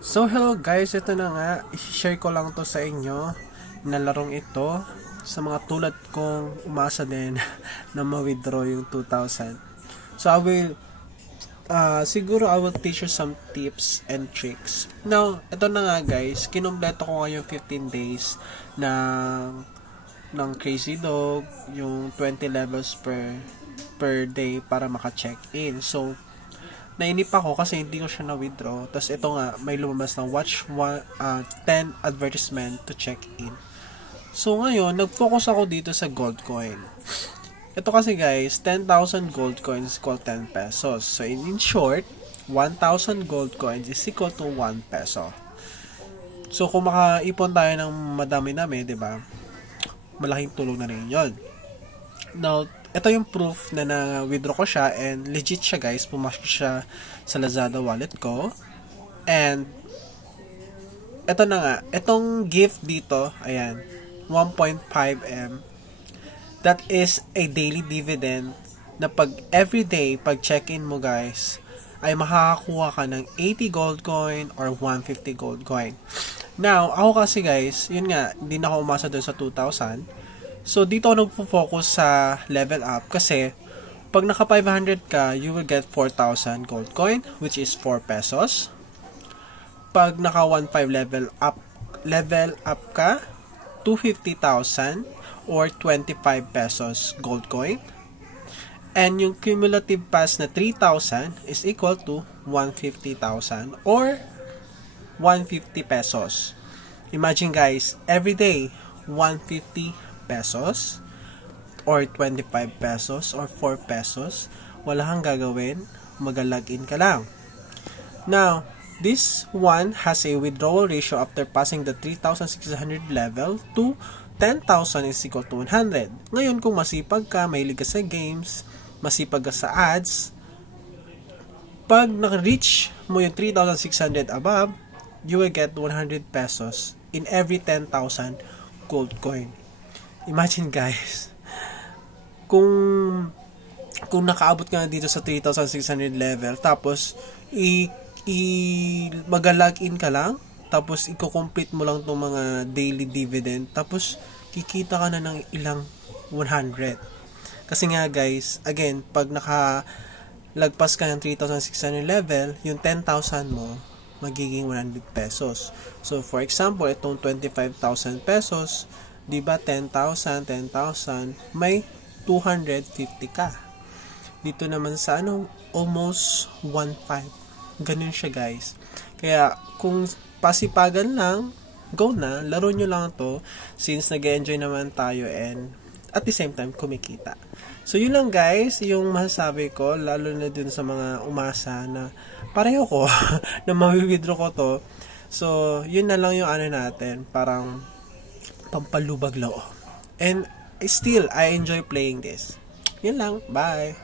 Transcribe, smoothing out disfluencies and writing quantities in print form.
So hello guys, ito na nga, i-share ko lang to sa inyo na larong ito sa mga tulad kong umasa din na ma-withdraw yung 2,000. So siguro I will teach you some tips and tricks. Now, ito na nga guys, kinumpleto ko ngayon 15 days ng Crazy Dog, yung 20 levels per day para maka-check-in. So, nainip ako kasi hindi ko siya na-withdraw. Tapos ito nga, may lumabas na watch 10 advertisement to check in. So ngayon, nag-focus ako dito sa gold coin. Ito kasi guys, 10,000 gold coins is equal 10 pesos. So in short, 1,000 gold coins is equal to 1 peso. So kung makaipon tayo ng madami-dami, di ba? Malaking tulong na rin yun. Now, ito yung proof na na-withdraw ko siya and legit siya guys. Pumasok siya sa Lazada wallet ko. And ito na nga, itong gift dito, ayan, 1.5M. That is a daily dividend na pag everyday, pag check-in mo guys, ay makakakuha ka ng 80 gold coin or 150 gold coin. Now, ako kasi guys, yun nga, hindi na ako umasa dun sa 2,000. So, dito ako nagpo-focus sa level up kasi pag naka 500 ka, you will get 4,000 gold coin which is 4 pesos. Pag naka 1.5 level up ka, 250,000 or 25 pesos gold coin. And yung cumulative pass na 3,000 is equal to 150,000 or 150 pesos. Imagine guys, every day 150 pesos or 25 pesos or 4 pesos, wala kang gagawin, mag-login ka lang. Now, this one has a withdrawal ratio after passing the 3,600 level to 10,000 is equal to 100. Ngayon, kung masipag ka, mahilig ka sa games, masipag ka sa ads, pag na-reach mo yung 3,600 above, you will get 100 pesos in every 10,000 gold coin. Imagine guys, kung nakaabot ka na dito sa 3,600 level, tapos mag-login ka lang, tapos i-complete mo lang itong mga daily dividend, tapos kikita ka na ng ilang 100. Kasi nga guys, again, pag nakalagpas ka ng 3,600 level, yung 10,000 mo, magiging 100 pesos. So, for example, itong 25,000 pesos, diba 10,000, may 250 ka. Dito naman sa almost 1.5. Ganun siya guys. Kaya kung pasipagan lang, go na, laro nyo lang to since nag-enjoy naman tayo and at the same time kumikita. So yun lang guys, yung masasabi ko, lalo na dun sa mga umasa na pareho ko na ma-withdraw ko to. So yun na lang yung natin, parang pampalubag loob. And still, I enjoy playing this. Yun lang. Bye!